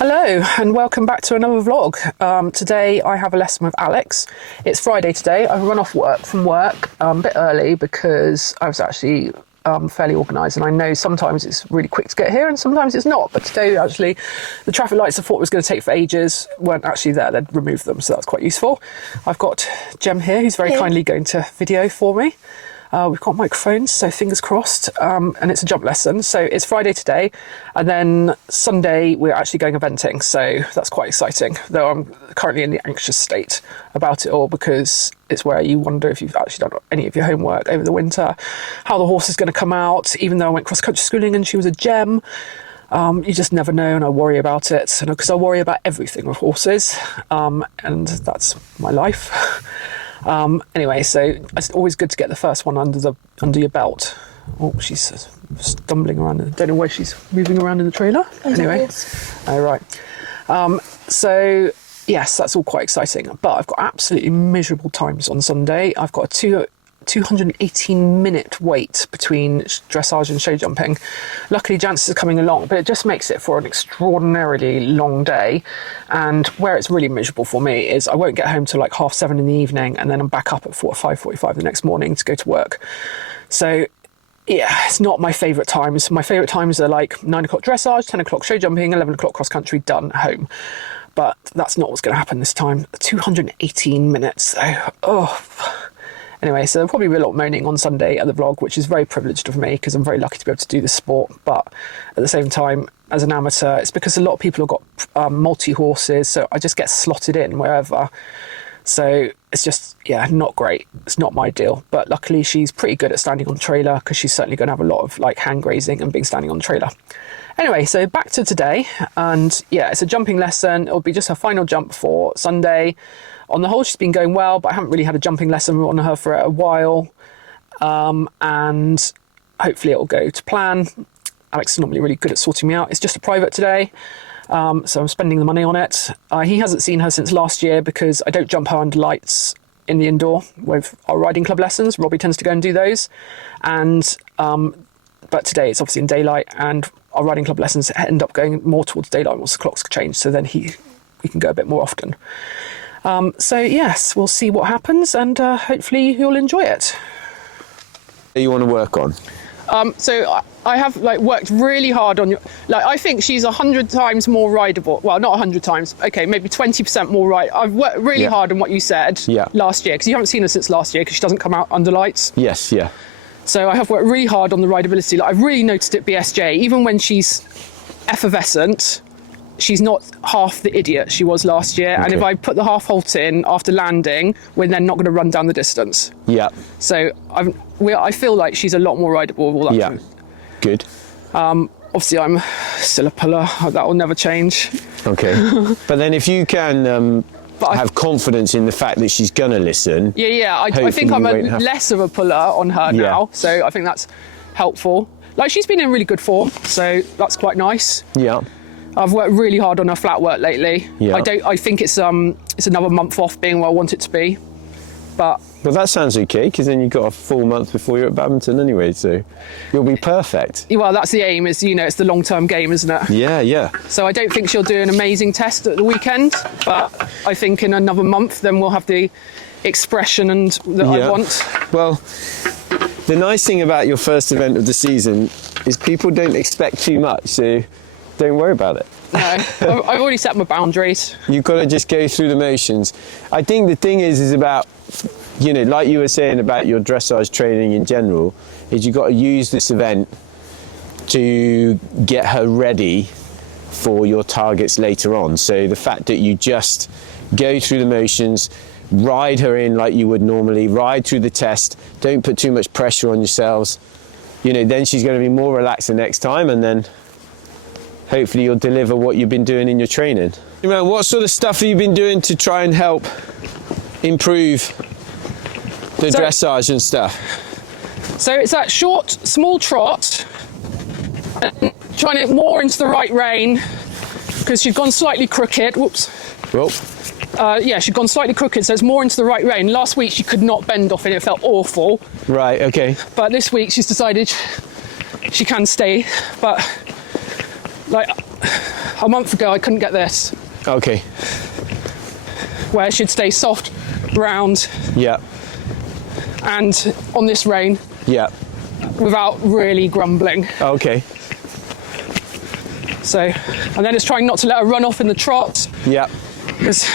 Hello and welcome back to another vlog. Today I have a lesson with Alex. It's Friday today. I've run off from work a bit early because I was actually fairly organised, and I know sometimes it's really quick to get here and sometimes it's not, but today actually the traffic lights I thought was going to take for ages weren't actually there. They'd removed them, so that's quite useful. I've got Jem here who's very kindly going to video for me. We've got microphones, so fingers crossed, and it's a jump lesson. So it's Friday today, and then Sunday we're actually going eventing, so that's quite exciting, though I'm currently in the anxious state about it all because it's where you wonder if you've actually done any of your homework over the winter, how the horse is going to come out. Even though I went cross-country schooling and she was a gem, you just never know, and I worry about it, because I worry about everything with horses, and that's my life. Anyway, so it's always good to get the first one under your belt. Oh, she's stumbling around. I don't know why she's moving around in the trailer. Anyway, all right. So yes, that's all quite exciting. But I've got absolutely miserable times on Sunday. I've got a 218-minute wait between dressage and show jumping. Luckily, Jancis is coming along, but it just makes it for an extraordinarily long day. And where it's really miserable for me is I won't get home till like 7:30 in the evening, and then I'm back up at 5:45 the next morning to go to work. So yeah, it's not my favourite times. My favourite times are like 9 o'clock dressage, 10 o'clock show jumping, 11 o'clock cross country, done, home. But that's not what's going to happen this time. 218 minutes. So, anyway, so there'll probably be a lot of moaning on Sunday at the vlog, which is very privileged of me because I'm very lucky to be able to do this sport. But at the same time, as an amateur, it's because a lot of people have got multi-horses, so I just get slotted in wherever. So it's just, yeah, not great. It's not my deal. But luckily, she's pretty good at standing on trailer because she's certainly going to have a lot of like hand grazing and being standing on trailer. Anyway, so back to today. And yeah, it's a jumping lesson. It'll be just her final jump for Sunday. On the whole, she's been going well, but I haven't really had a jumping lesson on her for a while. And hopefully it'll go to plan. Alex is normally really good at sorting me out. It's just a private today, so I'm spending the money on it. He hasn't seen her since last year because I don't jump her under lights in the indoor with our riding club lessons. Robbie tends to go and do those. And but today it's obviously in daylight, and our riding club lessons end up going more towards daylight once the clocks change, so then we can go a bit more often. So yes, we'll see what happens, and hopefully you'll enjoy it. You want to work on? So I have worked really hard on I think she's 100 times more rideable. Well, not 100 times. Okay, maybe 20% more ride. I've worked really hard on what you said last year, because you haven't seen her since last year because she doesn't come out under lights. Yes, yeah. So I have worked really hard on the rideability. I've really noticed it BSJ, even when she's effervescent. She's not half the idiot she was last year. Okay. And if I put the half halt in after landing, we're then not going to run down the distance. Yeah. So I feel like she's a lot more rideable. Yeah. Good. Obviously, I'm still a puller. That will never change. Okay. But then if you can have confidence in the fact that she's going to listen. Yeah. I think I'm less of a puller on her now. So I think that's helpful. She's been in really good form, so that's quite nice. Yeah. I've worked really hard on her flatwork lately. Yeah. I think it's another month off being where I want it to be, but. Well, that sounds okay, because then you've got a full month before you're at Badminton anyway, so you'll be perfect. Well, that's the aim. It's the long-term game, isn't it? Yeah. So I don't think she'll do an amazing test at the weekend, but I think in another month, then we'll have the expression that I want. Well, the nice thing about your first event of the season is people don't expect too much, so. Don't worry about it. No, I've already set my boundaries. You've got to just go through the motions. I think the thing is about, like you were saying about your dressage training in general, is you've got to use this event to get her ready for your targets later on. So the fact that you just go through the motions, ride her in like you would normally, ride through the test, don't put too much pressure on yourselves. Then she's going to be more relaxed the next time, and then hopefully you'll deliver what you've been doing in your training. What sort of stuff have you been doing to try and help improve the dressage and stuff? So it's that short, small trot, trying it more into the right rein, because she'd gone slightly crooked. Whoops. Well. She'd gone slightly crooked, so it's more into the right rein. Last week she could not bend off it, it felt awful. Right, okay. But this week she's decided she can stay, but a month ago I couldn't get this, Okay. where it should stay soft, round, Yeah. and on this rein Yeah. without really grumbling. Okay. So, and then it's trying not to let her run off in the trot. Yeah. It's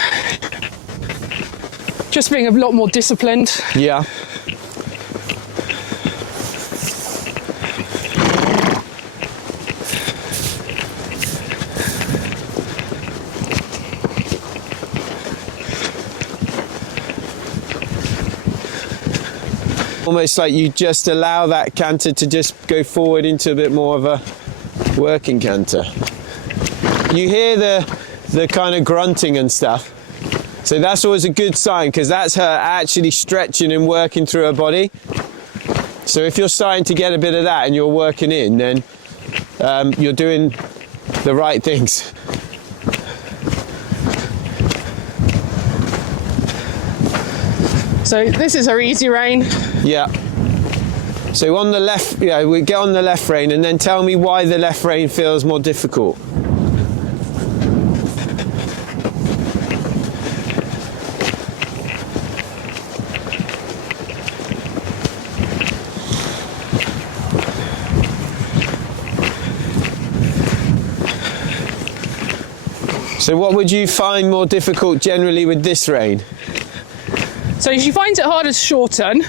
just being a lot more disciplined. Yeah. Almost like you just allow that canter to just go forward into a bit more of a working canter. You hear the kind of grunting and stuff. So that's always a good sign, because that's her actually stretching and working through her body. So if you're starting to get a bit of that and you're working in, then you're doing the right things. So this is her easy rein. Yeah. So on the left, yeah, we get on the left rein, and then tell me why the left rein feels more difficult. So what would you find more difficult generally with this rein? So she finds it harder to shorten.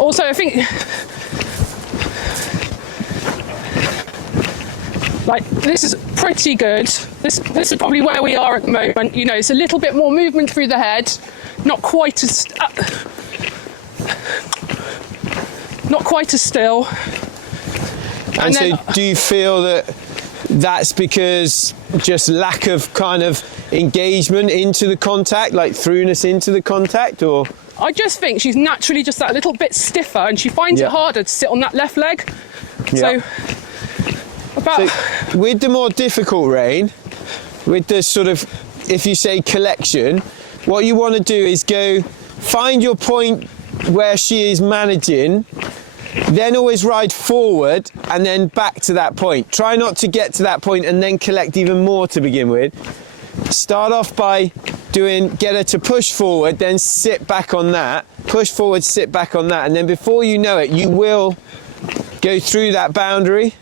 Also, I think like this is pretty good. This is probably where we are at the moment. You know, it's a little bit more movement through the head, not quite as still. And so do you feel that that's because just lack of kind of engagement into the contact, like throughness into the contact, or? I just think she's naturally just that little bit stiffer, and she finds it harder to sit on that left leg. So, So with the more difficult rein, with the sort of, if you say collection, what you want to do is go find your point where she is managing, then always ride forward and then back to that point. Try not to get to that point and then collect even more to begin with. Start off by get her to push forward, then sit back on that, push forward, sit back on that, and then before you know it, you will go through that boundary.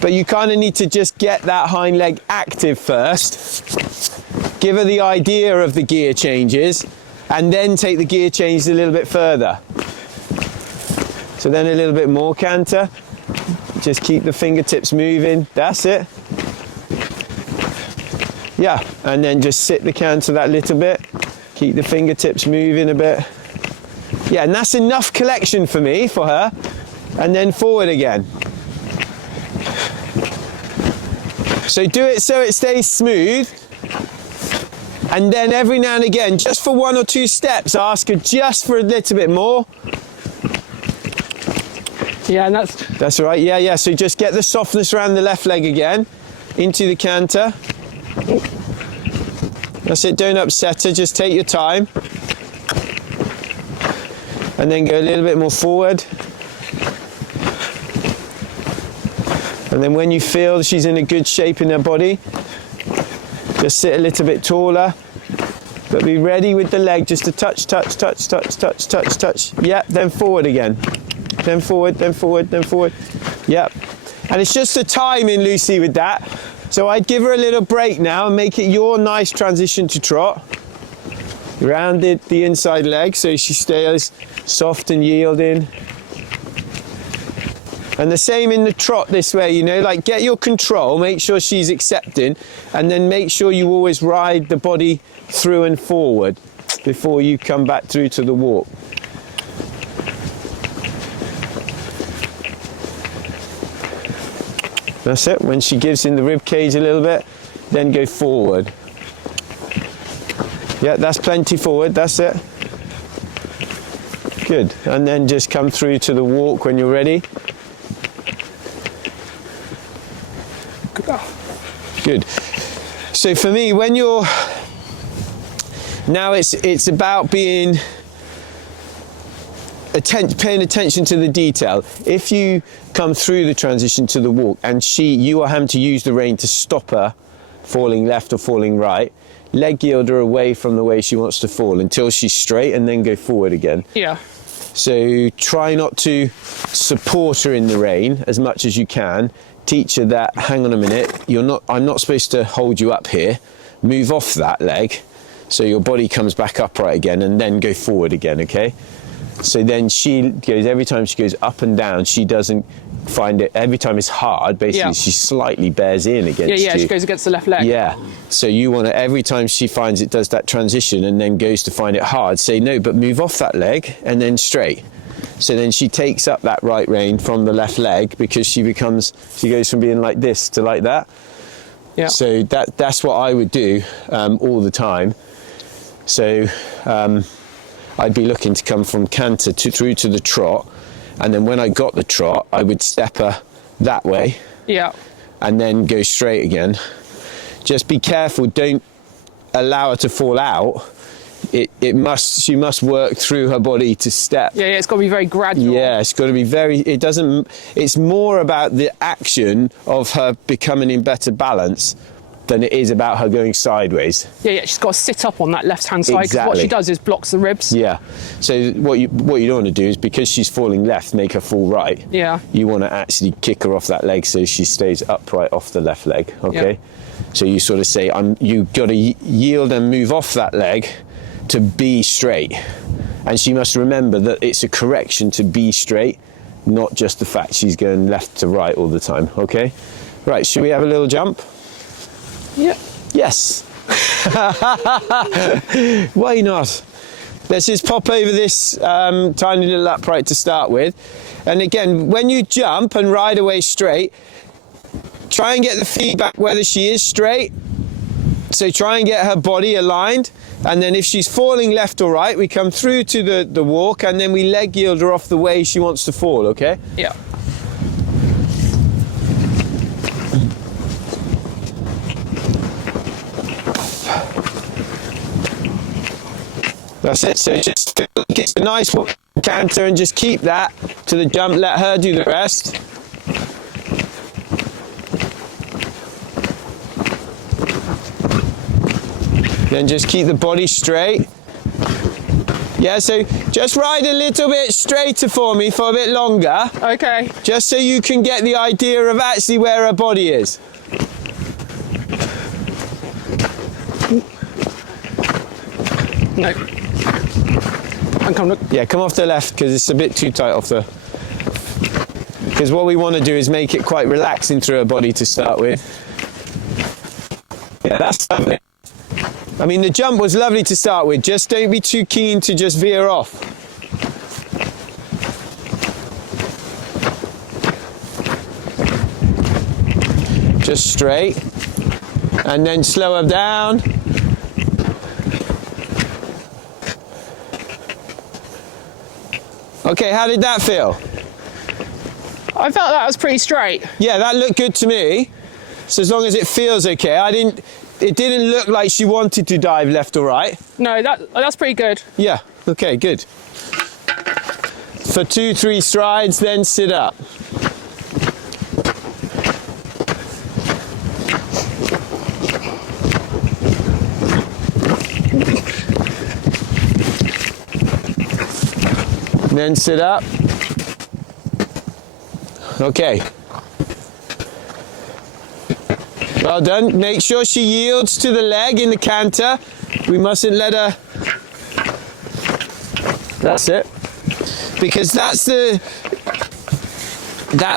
But you kind of need to just get that hind leg active first, give her the idea of the gear changes, and then take the gear changes a little bit further. So then a little bit more canter, just keep the fingertips moving, that's it. Yeah, and then just sit the canter that little bit, keep the fingertips moving a bit. Yeah, and that's enough collection for me, for her, and then forward again. So do it so it stays smooth, and then every now and again, just for 1 or 2 steps, ask her just for a little bit more. yeah, and That's all right, yeah, so just get the softness around the left leg again, into the canter. That's it, don't upset her, just take your time. And then go a little bit more forward. And then when you feel she's in a good shape in her body, just sit a little bit taller, but be ready with the leg just to touch. Yep, then forward again. Then forward. Yep. And it's just the timing, Lucy, with that. So I'd give her a little break now and make it your nice transition to trot. Rounded the inside leg so she stays soft and yielding. And the same in the trot this way, you know, like get your control, make sure she's accepting, and then make sure you always ride the body through and forward before you come back through to the walk. That's it. When she gives in the rib cage a little bit, then go forward. Yeah, that's plenty forward, that's it. Good. And then just come through to the walk when you're ready. Good. So for me, when you're now, it's about being paying attention to the detail. If you come through the transition to the walk and you are having to use the rein to stop her falling left or falling right, leg yield her away from the way she wants to fall until she's straight, and then go forward again. Yeah. So try not to support her in the rein as much as you can. Teach her that, hang on a minute, I'm not supposed to hold you up here. Move off that leg so your body comes back upright again, and then go forward again, okay? So then she goes, every time she goes up and down, she doesn't find it, every time it's hard, basically she slightly bears in against you. Yeah, she goes against the left leg. Yeah, so you want to, every time she finds it does that transition and then goes to find it hard, say no, but move off that leg and then straight. So then she takes up that right rein from the left leg, because she goes from being like this to like that. Yeah. So that's what I would do all the time. So I'd be looking to come from canter through to the trot, and then when I got the trot, I would step her that way. Yeah. And then go straight again. Just be careful, don't allow her to fall out. She must work through her body to step. Yeah, it's got to be very gradual. Yeah, it's got to be it's more about the action of her becoming in better balance than it is about her going sideways. Yeah, she's got to sit up on that left-hand side, because what she does is blocks the ribs. Yeah, so what you don't want to do is, because she's falling left, make her fall right. Yeah. You want to actually kick her off that leg so she stays upright off the left leg, okay? Yeah. So you sort of say, you've got to yield and move off that leg to be straight. And she must remember that it's a correction to be straight, not just the fact she's going left to right all the time, okay? Right, should we have a little jump? Yeah. Yes. Why not? Let's just pop over this tiny little upright to start with. And again, when you jump and ride away straight, try and get the feedback whether she is straight. So try and get her body aligned. And then if she's falling left or right, we come through to the walk, and then we leg yield her off the way she wants to fall, okay? Yeah. That's it. So just get a nice canter and just keep that to the jump. Let her do the rest. Then just keep the body straight. Yeah, so just ride a little bit straighter for me for a bit longer. Okay. Just so you can get the idea of actually where her body is. No. And come look. Yeah, come off the left, because it's a bit too tight off the... Because what we want to do is make it quite relaxing through her body to start with. Yeah, that's lovely. I mean, the jump was lovely to start with. Just don't be too keen to just veer off. Just straight. And then slow her down. Okay, how did that feel? I felt that was pretty straight. Yeah, that looked good to me. So as long as it feels okay, it didn't look like she wanted to dive left or right. No, that's pretty good. Yeah, okay, good. For 2-3 strides, then sit up. Then sit up. Okay. Well done. Make sure she yields to the leg in the canter. We mustn't let her... That's it. Because that's that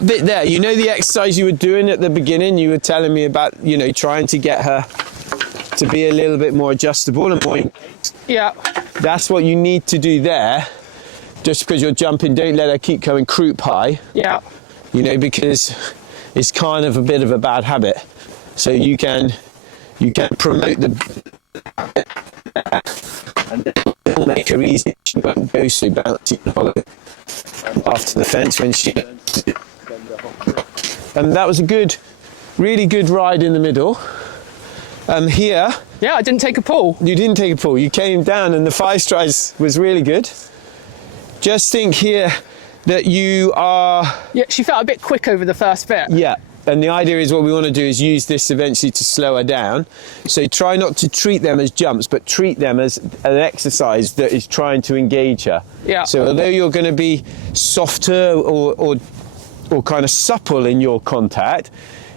bit there. You know the exercise you were doing at the beginning? You were telling me about, trying to get her to be a little bit more adjustable and more... Yeah. That's what you need to do there. Just because you're jumping, don't let her keep going croup high. Yeah. Because it's kind of a bit of a bad habit. So you can promote the and it'll make her easy. She won't go so bouncy and hollow after the fence when she learns. And that was a really good ride in the middle. Here. Yeah, I didn't take a pull. You didn't take a pull. You came down, and the 5 strides was really good. just think here that you are... Yeah, she felt a bit quick over the first bit. Yeah, and the idea is what we want to do is use this eventually to slow her down. So try not to treat them as jumps, but treat them as an exercise that is trying to engage her. Yeah. So although you're going to be softer or kind of supple in your contact,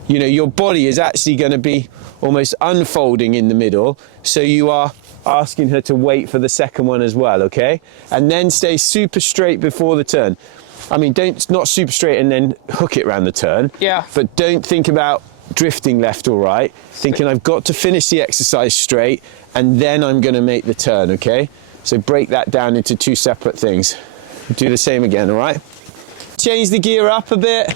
you know, your body is actually going to be almost unfolding in the middle. So you are asking her to wait for the second one as well, okay? And then stay super straight before the turn. I mean, not super straight and then hook it around the turn. Yeah. But don't think about drifting left or right. Thinking I've got to finish the exercise straight and then I'm going to make the turn, okay? So break that down into two separate things. Do the same again, all right? Change the gear up a bit.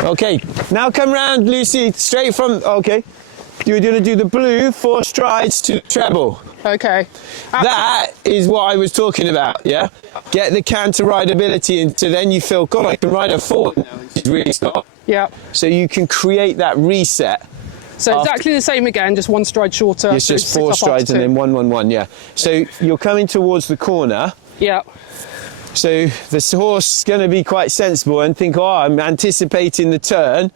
Okay, now come round, Lucy, straight from, okay. You're going to do the blue 4 strides to the treble. Okay. That is what I was talking about, yeah? Get the counter rideability into, then you feel, God, I can ride her forward now and she's really stopped. Yeah. So you can create that reset. So exactly the same again, just 1 stride shorter. It's so just 4 strides and then 1, 1, 1, yeah. So you're coming towards the corner. Yeah. So the horse is going to be quite sensible and think, oh, I'm anticipating the turn.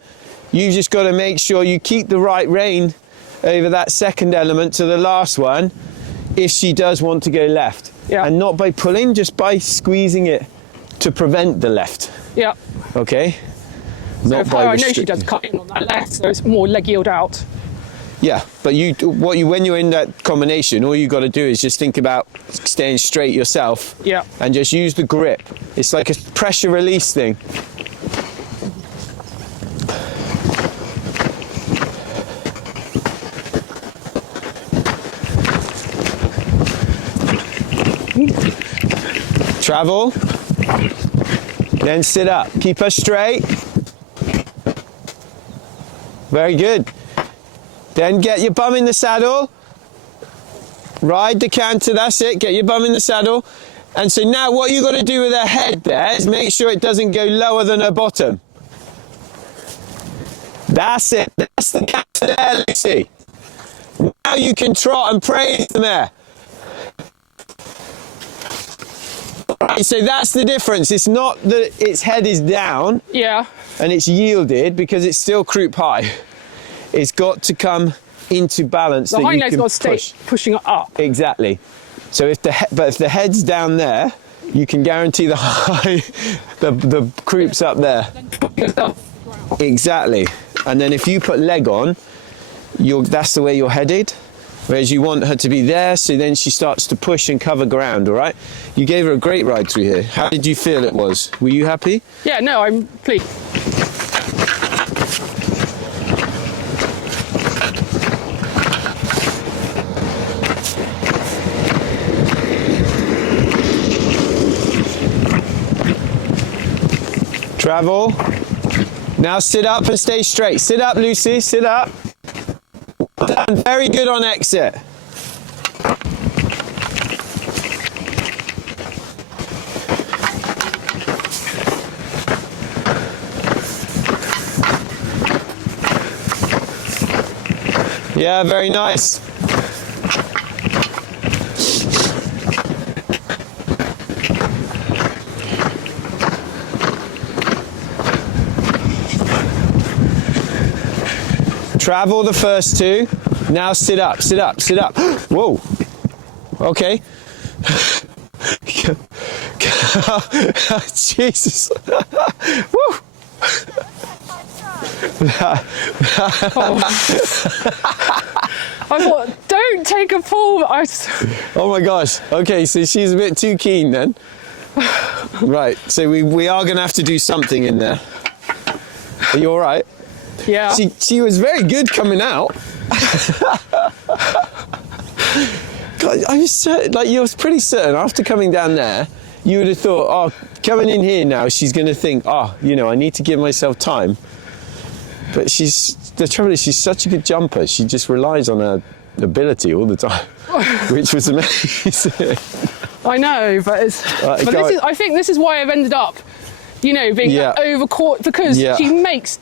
You've just got to make sure you keep the right rein over that second element to the last one if she does want to go left. Yeah. And not by pulling, just by squeezing it to prevent the left. Yeah. Okay? So Not if by I know she restricting. does cut in on that left, so it's more leg yield out. Yeah, but when you're in that combination, all you got to do is just think about staying straight yourself. Yeah. And just use the grip. It's like a pressure release thing. Travel. Then sit up. Keep her straight. Very good. Then get your bum in the saddle. Ride the canter, that's it. Get your bum in the saddle. And so now what you've got to do with her head there is make sure it doesn't go lower than her bottom. That's it. That's the canter there, Lucy. Now you can trot and praise the mare. Right, so that's the difference. It's not that its head is down. Yeah. And it's yielded because it's still croup high. It's got to come into balance. The hind leg's got to stay pushing it up. Exactly. So if the head's down there, you can guarantee the croup's up there. Exactly. And then if you put leg on, that's the way you're headed. Whereas you want her to be there, so then she starts to push and cover ground, all right? You gave her a great ride through here. How did you feel it was? Were you happy? Yeah, no, I'm pleased. Travel. Now sit up and stay straight. Sit up, Lucy, sit up. Well done. Very good on exit. Yeah, very nice. Travel the first 2. Now sit up, sit up, sit up. Whoa. Okay. Jesus. Woo. I thought, don't take a fall. Oh my gosh. Okay, so she's a bit too keen then. Right, so we are going to have to do something in there. Are you all right? Yeah. She was very good coming out. God, I was certain, like you was pretty certain after coming down there, you would have thought, oh, coming in here now, she's going to think, oh, you know, I need to give myself time. But the trouble is, she's such a good jumper. She just relies on her ability all the time, which was amazing. I know, but I think this is why I've ended up, you know, being overcaught, because she makes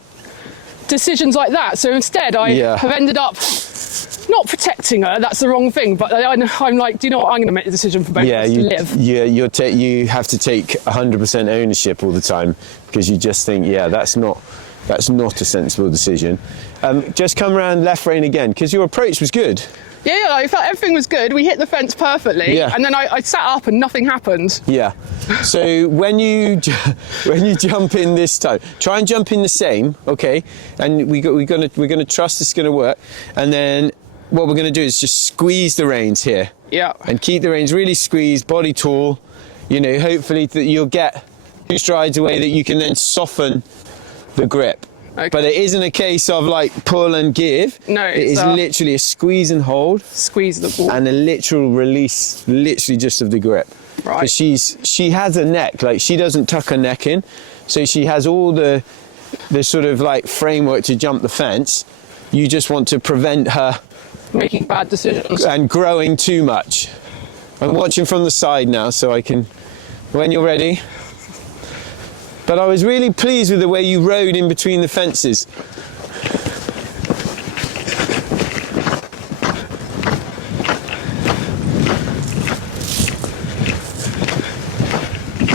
decisions like that. So instead, I have ended up not protecting her, that's the wrong thing, but I'm like, do you know what, I'm going to make the decision for both of us to live. You have to take 100% ownership all the time, because you just think, yeah, that's not a sensible decision. Just come around left rein again, because your approach was good. Yeah, I felt everything was good. We hit the fence perfectly, and then I sat up and nothing happened. Yeah. So when you jump in this time, try and jump in the same, okay? And we're gonna trust it's gonna work. And then what we're gonna do is just squeeze the reins here. Yeah. And keep the reins really squeezed, body tall. You know, hopefully that you'll get 2 strides away that you can then soften the grip. Okay. But it isn't a case of like pull and give. No, it is literally a squeeze and hold. Squeeze the ball. And a literal release, literally just of the grip. Right. Because she has a neck, like she doesn't tuck her neck in, so she has all the sort of like framework to jump the fence. You just want to prevent her making bad decisions and growing too much. I'm watching from the side now, so I can, when you're ready. But I was really pleased with the way you rode in between the fences.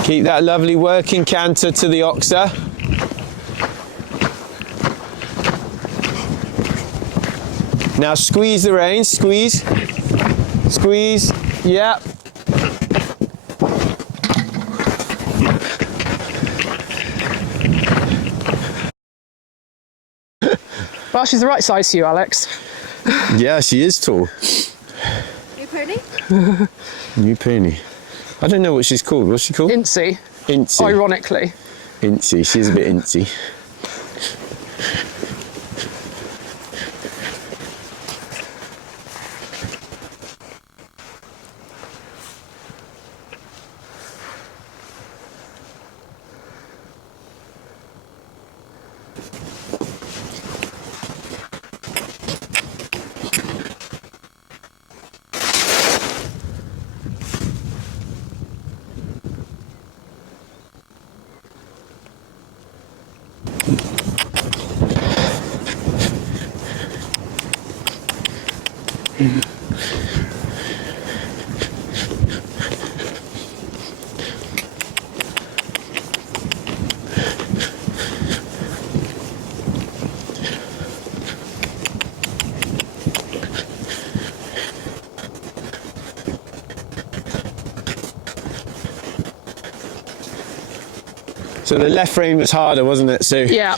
Keep that lovely working canter to the oxer. Now squeeze the reins, squeeze, squeeze, yeah. Well, she's the right size to you, Alex. Yeah, she is tall. New pony? New pony. I don't know what she's called. What's she called? Insey. Insey. Ironically. Insey. She's a bit incy. So the left rein was harder, wasn't it? So yeah.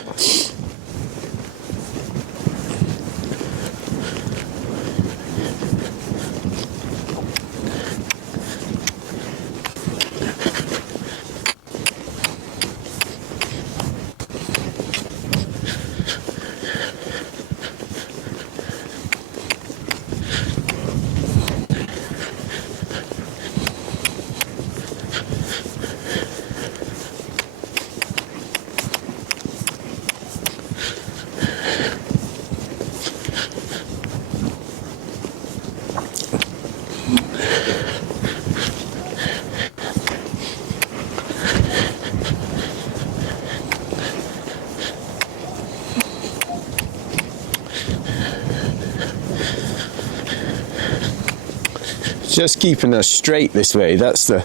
just keeping us straight this way, that's the...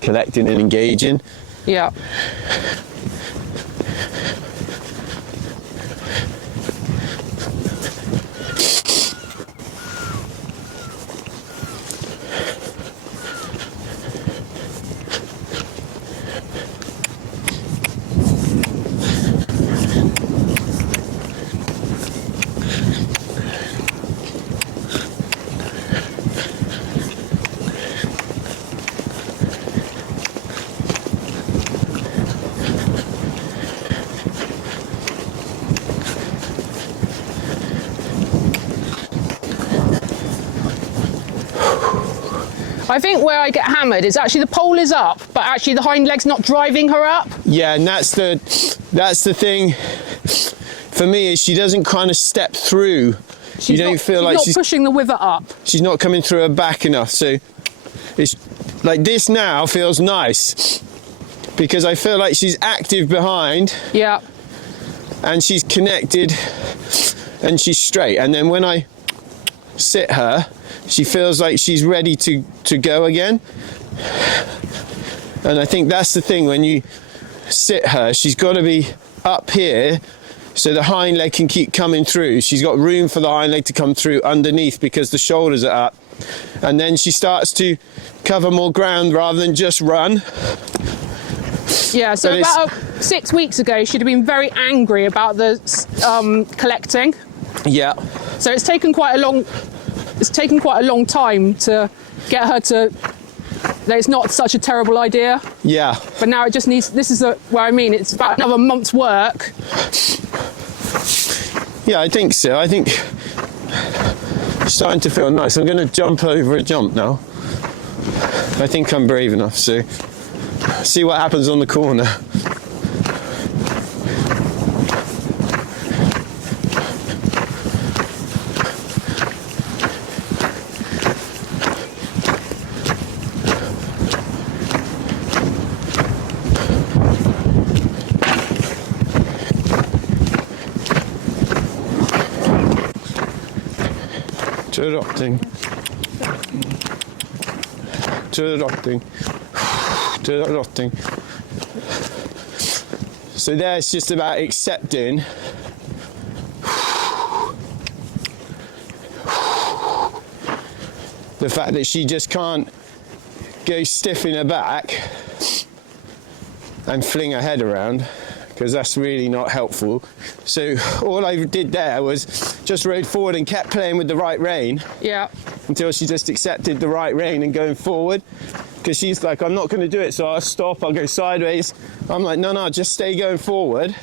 collecting and engaging. Yeah. I think where I get hammered is actually the pole is up, but actually the hind leg's not driving her up. Yeah, and that's the thing for me, is she doesn't kind of step through. You don't feel like she's not pushing the wither up. She's not coming through her back enough. So it's like this now feels nice because I feel like she's active behind. Yeah. And she's connected and she's straight. And then when I sit her, she feels like she's ready to go again. And I think that's the thing, when you sit her, she's got to be up here so the hind leg can keep coming through. She's got room for the hind leg to come through underneath because the shoulders are up. And then she starts to cover more ground rather than just run. Yeah, so about 6 weeks ago, she'd have been very angry about the collecting. Yeah. So it's taken quite a long time to get her to that it's not such a terrible idea. Yeah. But now it just needs, this is where I mean, it's about another month's work. Yeah, I think so. I think it's starting to feel nice. I'm going to jump over a jump now. I think I'm brave enough, so see what happens on the corner. Rotting. So there it's just about accepting the fact that she just can't go stiff in her back and fling her head around, because that's really not helpful. So all I did there was just rode forward and kept playing with the right rein. Yeah. Until she just accepted the right rein and going forward. Because she's like, I'm not going to do it, so I'll stop, I'll go sideways. I'm like, no, just stay going forward.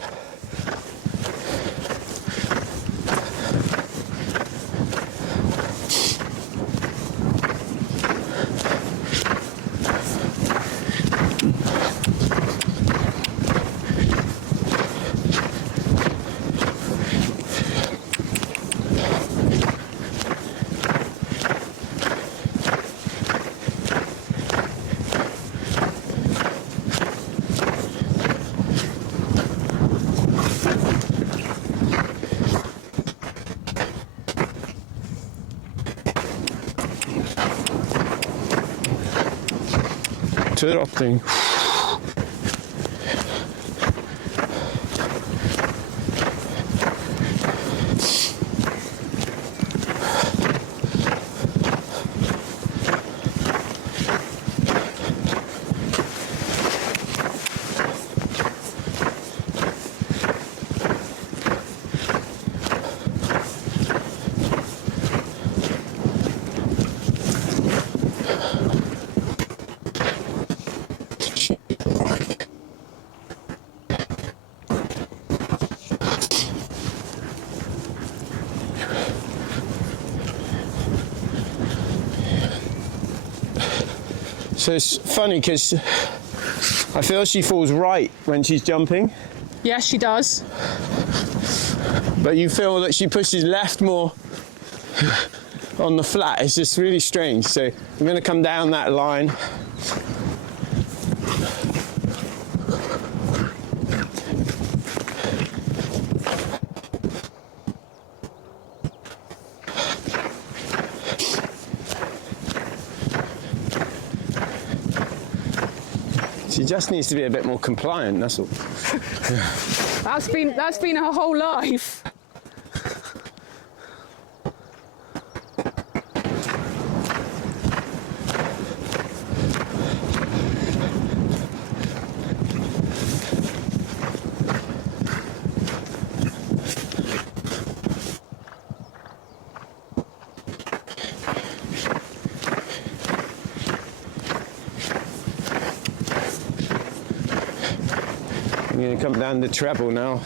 Rotting. So it's funny because I feel she falls right when she's jumping. Yes, she does. But you feel that she pushes left more on the flat. It's just really strange. So I'm going to come down that line. She just needs to be a bit more compliant, that's all. That's been her whole life. I'm going to come down the treble now.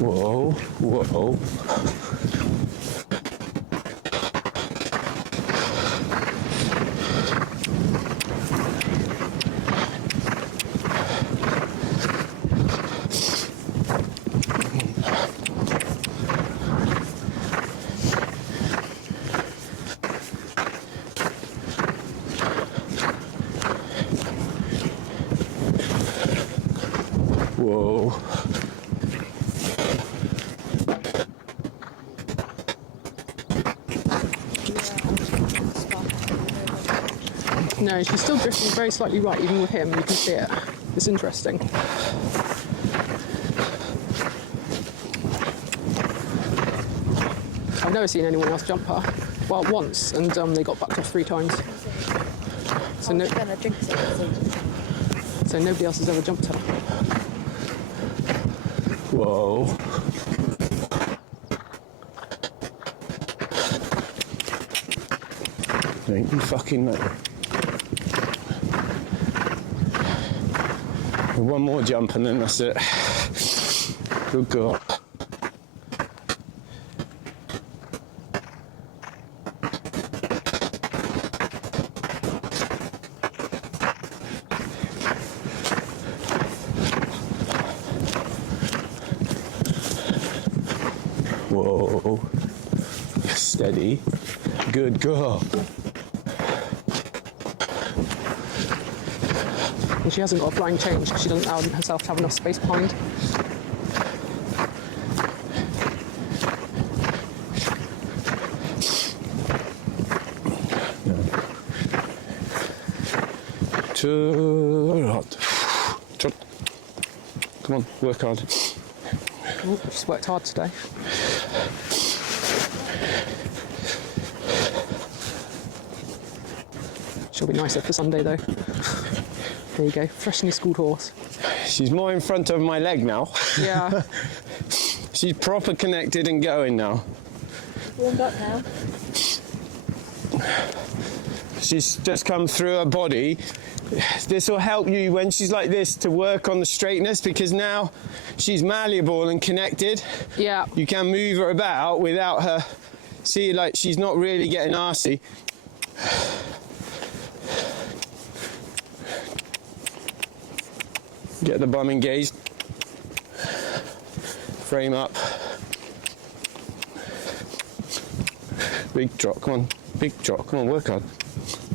Whoa, whoa. Whoa. No, she's still drifting very slightly right, even with him. You can see it. It's interesting. I've never seen anyone else jump her. Well, once, and they got backed off 3 times. So so nobody else has ever jumped her. Whoa. Ain't you fucking know. One more jump and then that's it. Good girl. Whoa. Steady. Good girl. And she hasn't got a flying change because she doesn't allow herself to have enough space behind. Come on, work hard. Ooh, she's worked hard today. She'll be nicer for Sunday though. There you go, freshly schooled horse. She's more in front of my leg now. Yeah. She's proper connected and going now. Warmed up now. She's just come through her body. This will help you when she's like this to work on the straightness, because now she's malleable and connected. Yeah. You can move her about without her. See, like she's not really getting arsey. Get the bum engaged. Frame up. Big trot, come on. Big trot, come on, work hard.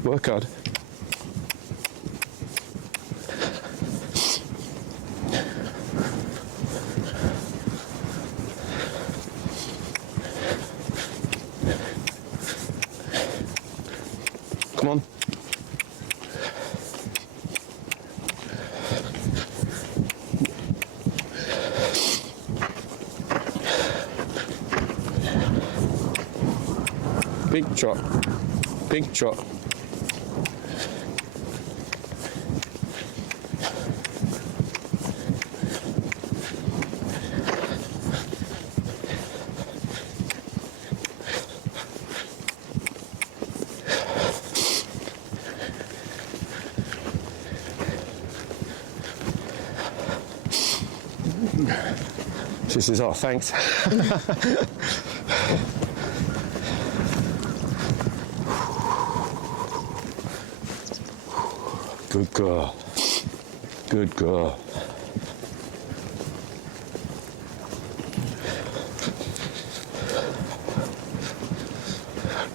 Work hard. Come on. Big trot. Big trot. She says, oh, thanks. Good girl. Good girl.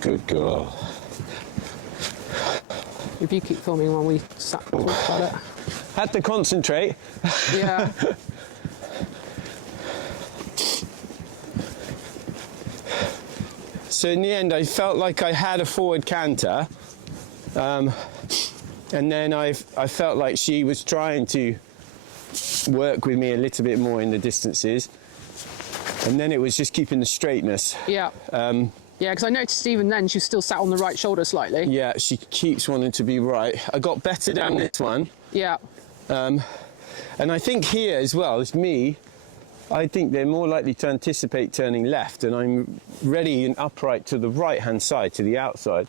Good girl. If you keep filming while we talk about it. Had to concentrate. Yeah. So in the end, I felt like I had a forward canter, and then I felt like she was trying to work with me a little bit more in the distances, and then it was just keeping the straightness. Yeah. Yeah, because I noticed even then she was still sat on the right shoulder slightly. Yeah, she keeps wanting to be right. I got better down this one. Yeah. And I think here as well, it's me, I think they're more likely to anticipate turning left, and I'm ready and upright to the right-hand side, to the outside.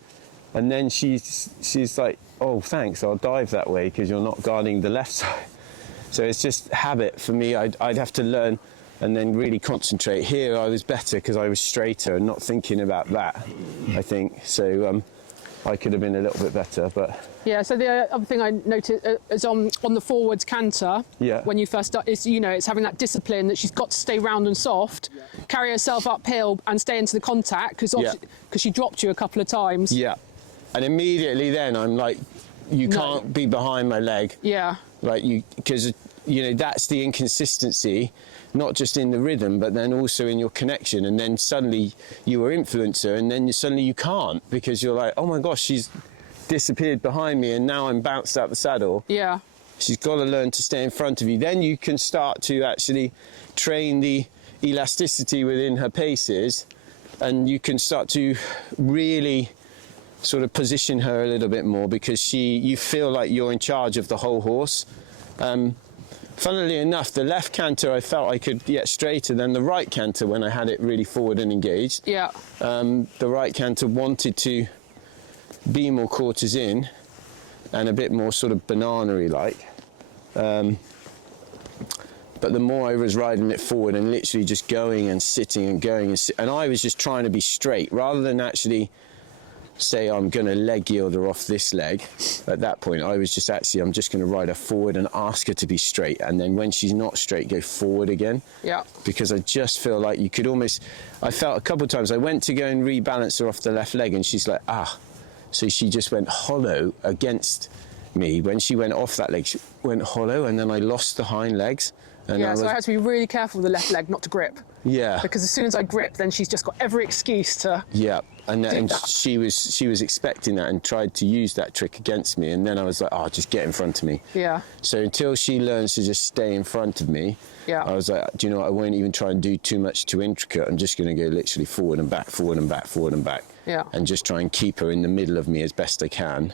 And then she's like, oh, thanks, I'll dive that way because you're not guarding the left side. So it's just habit for me. I'd have to learn and then really concentrate. Here I was better because I was straighter and not thinking about that, I think. So I could have been a little bit better, but... Yeah, so the other thing I noticed is on the forwards canter, Yeah. when you first start, is, you know, it's having that discipline that she's got to stay round and soft, carry herself uphill and stay into the contact, because she dropped you a couple of times. Yeah. And immediately then I'm like, you can't be behind my leg. Yeah. Like because you know, that's the inconsistency, not just in the rhythm, but then also in your connection. And then suddenly you were influencer, and then suddenly you can't, because you're like, oh my gosh, she's disappeared behind me and now I'm bounced out the saddle. Yeah. She's got to learn to stay in front of you. Then you can start to actually train the elasticity within her paces, and you can start to really sort of position her a little bit more, because you feel like you're in charge of the whole horse. Funnily enough, the left canter I felt I could get straighter than the right canter when I had it really forward and engaged. Yeah. The right canter wanted to be more quarters in and a bit more sort of banana-y like. But the more I was riding it forward and literally just going and sitting and going and I was just trying to be straight rather than actually say I'm going to leg yield her off this leg. At that point I was just actually, I'm just going to ride her forward and ask her to be straight, and then when she's not straight, go forward again. Yeah. Because I just feel like you could almost, I felt a couple of times I went to go and rebalance her off the left leg and she's like, so she just went hollow against me. When she went off that leg, she went hollow, and then I lost the hind legs. And Yeah, so I had to be really careful with the left leg not to grip. Yeah. Because as soon as I grip, then she's just got every excuse to... Yeah, and that. she was expecting that and tried to use that trick against me, and then I was like, just get in front of me. Yeah. So until she learns to just stay in front of me, yeah. I was like, do you know what, I won't even try and do too much too intricate. I'm just going to go literally forward and back, forward and back, forward and back. Yeah. And just try and keep her in the middle of me as best I can,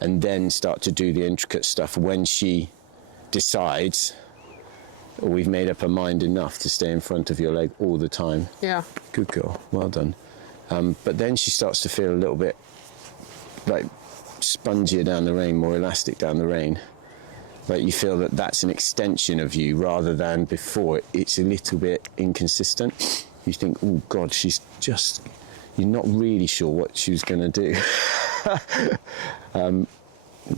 and then start to do the intricate stuff when she decides, or we've made up her mind enough to stay in front of your leg all the time. Yeah. Good girl, well done. But then she starts to feel a little bit like spongier down the rein, more elastic down the rein. Like you feel that that's an extension of you rather than before. It's a little bit inconsistent. You think, oh God, you're not really sure what she was going to do.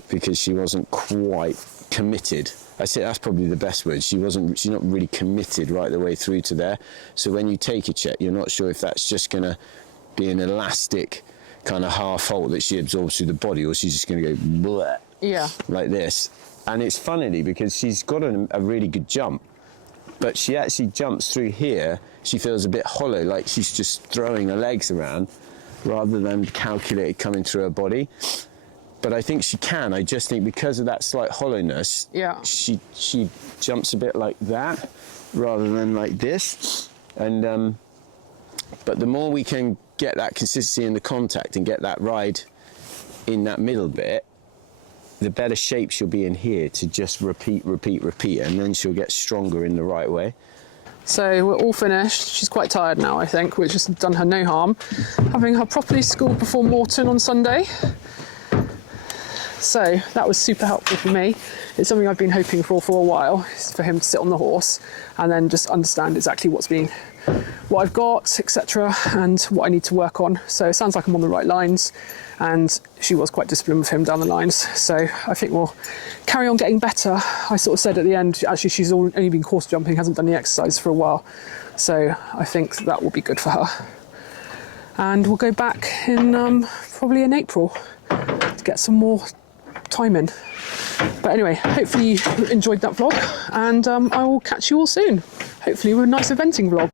Because she wasn't quite committed. I say that's probably the best word. She's not really committed right the way through to there. So when you take a check, you're not sure if that's just going to be an elastic kind of half halt that she absorbs through the body, or she's just going to go bleh, like this. And it's funny because she's got a really good jump, but she actually jumps through here. She feels a bit hollow, like she's just throwing her legs around rather than calculated coming through her body. But I think she can. I just think because of that slight hollowness, she jumps a bit like that rather than like this. And but the more we can get that consistency in the contact and get that ride in that middle bit, the better shape she'll be in here to just repeat, and then she'll get stronger in the right way. So we're all finished. She's quite tired now, I think, which has done her no harm. Having her properly schooled before Morton on Sunday. So that was super helpful for me. It's something I've been hoping for a while, is for him to sit on the horse and then just understand exactly what I've got, etc., and what I need to work on. So it sounds like I'm on the right lines, and she was quite disciplined with him down the lines. So I think we'll carry on getting better. I sort of said at the end, actually, she's only been course jumping, hasn't done the exercise for a while. So I think that will be good for her. And we'll go back in probably in April to get some more timing. But anyway, hopefully you enjoyed that vlog, and I will catch you all soon. Hopefully with a nice eventing vlog.